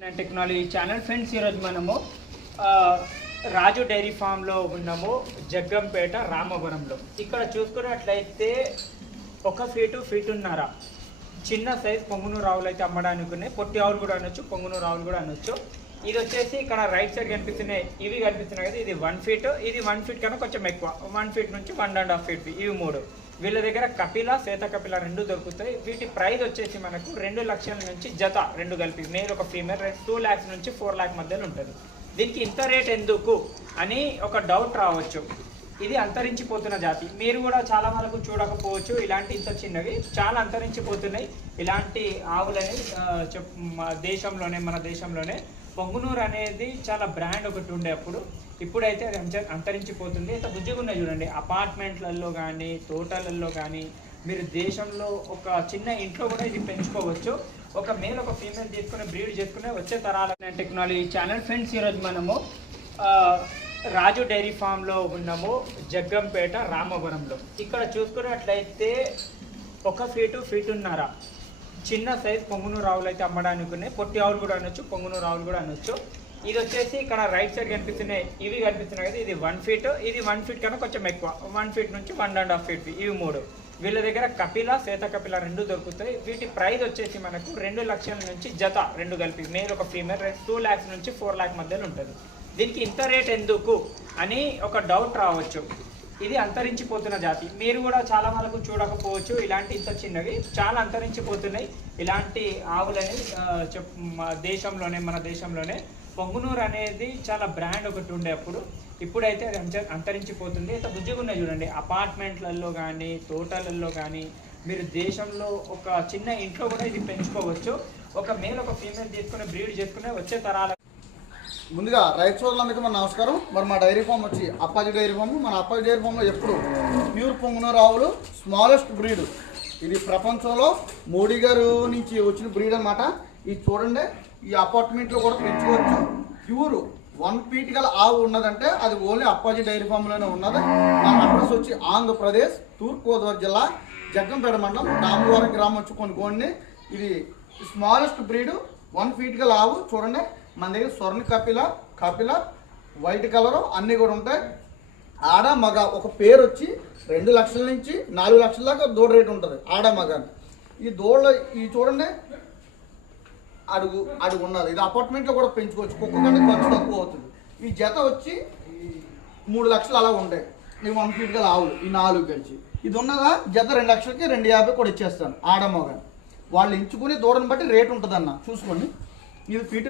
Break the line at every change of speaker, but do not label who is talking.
Technology channel friends ఈరోజు మనము రాజు dairy ఫామ్లో ఉన్నాము జగ్గంపేట రామవరంలో. ఇక్కడ చూసుకున్నట్లయితే ఒక ఫీటు ఫీటున్నర. చిన్న సైజ్ పొంగునూరు రావులు అయితే అమ్మడానికి ఉన్నాయి. పొట్టి ఆవులు కూడా అనొచ్చు పొంగునూరు రావులు కూడా అనొచ్చు. ఇది వచ్చేసి ఇక్కడ రైట్ సైడ్ కనిపిస్తున్నాయి ఇవి కనిపిస్తున్నాయి కదా ఇది వన్ ఫీట్ ఇది వన్ ఫీట్ కన్నా కొంచెం ఎక్కువ. వన్ ఫీట్ నుంచి వన్ అండ్ హాఫ్ ఫీట్ ఇవి మూడు. వీళ్ళ దగ్గర కపిల శ్వేత కపిల రెండు దొరుకుతాయి. వీటి ప్రైస్ వచ్చేసి మనకు రెండు లక్షల నుంచి జత రెండు కలిపి. మేల్ ఒక ఫీమేల్ టూ ల్యాక్స్ నుంచి ఫోర్ ల్యాక్ మధ్యలో ఉంటుంది. దీనికి ఇంత రేట్ ఎందుకు అని ఒక డౌట్ రావచ్చు. ఇది అంతరించిపోతున్న జాతి. మీరు కూడా చాలా వరకు చూడకపోవచ్చు. ఇలాంటి ఇంత చిన్నవి చాలా అంతరించిపోతున్నాయి. ఇలాంటి ఆవులని చెప్ దేశంలోనే మన దేశంలోనే పొంగునూరు అనేది చాలా బ్రాండ్ ఒకటి ఉండే అప్పుడు. ఇప్పుడైతే అది అంతరించిపోతుంది. ఇంత బుజ్జిగా ఉన్నాయి చూడండి అపార్ట్మెంట్లలో కానీ తోటలలో కానీ మీరు దేశంలో ఒక చిన్న ఇంట్లో కూడా ఇది పెంచుకోవచ్చు. ఒక మేల్ ఒక ఫీమేల్ తీసుకుని బ్రీడ్ చేసుకునే వచ్చే తరాల టెక్నాలజీ ఛానల్ ఫ్రెండ్స్ ఈరోజు మనము రాజు డైరీ ఫామ్లో ఉన్నాము జగ్గంపేట రామవరంలో. ఇక్కడ చూసుకున్నట్లయితే ఒక ఫీటు ఫీటున్నారా. చిన్న సైజ్ పొంగునూరు ఆవులు అయితే అమ్మడానికి ఉన్నాయి. పొట్టి ఆవులు కూడా అనొచ్చు పొంగునూరు ఆవులు కూడా అనొచ్చు. ఇది వచ్చేసి ఇక్కడ రైట్ సైడ్ కనిపిస్తున్నాయి. ఇవి కనిపిస్తున్నాయి కదా ఇది వన్ ఫీట్ ఇది వన్ ఫీట్ కన్నా కొంచెం ఎక్కువ. వన్ ఫీట్ నుంచి వన్ అండ్ హాఫ్ ఫీట్ ఇవి మూడు. వీళ్ళ దగ్గర కపిల శ్వేత కపిల రెండు దొరుకుతాయి. వీటి ప్రైస్ వచ్చేసి మనకు రెండు లక్షల నుంచి జత రెండు కలిపి. మేల్ ఒక ఫీమేల్ టూ ల్యాక్స్ నుంచి ఫోర్ ల్యాక్ మధ్యలో ఉంటుంది. దీనికి ఇంత రేట్ ఎందుకు అని ఒక డౌట్ రావచ్చు. ఇది అంతరించిపోతున్న జాతి. మీరు కూడా చాలా వరకు చూడకపోవచ్చు ఇలాంటి ఇంత చిన్నవి. చాలా అంతరించిపోతున్నాయి. ఇలాంటి ఆవులని చెప్ మా దేశంలోనే మన దేశంలోనే పొంగునూరు అనేది చాలా బ్రాండ్ ఒకటి ఉండే అప్పుడు. ఇప్పుడైతే అది అంచ- అంతరించిపోతుంది. ఇంత బుజ్జిగా ఉన్నాయి చూడండి. అపార్ట్మెంట్లలో కానీ తోటలలో కానీ మీరు దేశంలో ఒక చిన్న ఇంట్లో కూడా ఇది పెంచుకోవచ్చు. ఒక మేల్ ఒక ఫీమేల్ తీసుకుని బ్రీడ్ చేసుకుని వచ్చే తరాల
ముందుగా రైతు సోదరులందరికీ మన నమస్కారం. మరి మా డైరీ ఫామ్ వచ్చి అప్పాజీ డైరీ ఫామ్. మన అప్పాజీ డైరీ ఫామ్లో ఎప్పుడు ప్యూర్ పొంగునూరు ఆవులు స్మాలెస్ట్ బ్రీడ్. ఇది ప్రపంచంలో మోడీ గారు నుంచి వచ్చిన బ్రీడ్ అనమాట ఇది చూడండి ఈ అపార్ట్మెంట్లో కూడా పెంచుకోవచ్చు ప్యూర్ వన్ ఫీట్ గల ఆవు ఉన్నదంటే అది ఓన్లీ అప్పాజీ డైరీ ఫామ్లోనే ఉన్నది. మన అడ్రస్ వచ్చి ఆంధ్రప్రదేశ్ తూర్పుగోదావరి జిల్లా జగ్గంపేట మండలం రామవరం గ్రామం వచ్చి కొనుక్కోండి. ఇది స్మాలెస్ట్ బ్రీడ్ వన్ ఫీట్ గల ఆవు. చూడండి మన దగ్గర స్వర్ణ కపిల కపిల వైట్ కలరు అన్నీ కూడా ఉంటాయి. ఆడ మగ ఒక పేరు వచ్చి రెండు లక్షల నుంచి నాలుగు లక్షల దాకా దూడ రేటు ఉంటుంది. ఆడ మగ అని. ఈ దూడలో ఈ చూడండి అడుగు అడుగు ఉన్నది. ఇది అపార్ట్మెంట్లో కూడా పెంచుకోవచ్చు. కుక్క కంటే ఖర్చు తక్కువ అవుతుంది. ఈ జత వచ్చి మూడు లక్షలు అలా ఉంటాయి. ఈ వన్ ఫీట్ గల ఆవులు. ఈ నాలుగు కలిసి. ఇది ఉన్నదా? జత రెండు లక్షలకి రెండు యాభై కూడా ఇచ్చేస్తాను. ఆడ మగ వాళ్ళు ఎంచుకునే దూడని బట్టి రేట్ ఉంటుంది అన్న చూసుకోండి. ఇది ఫీట్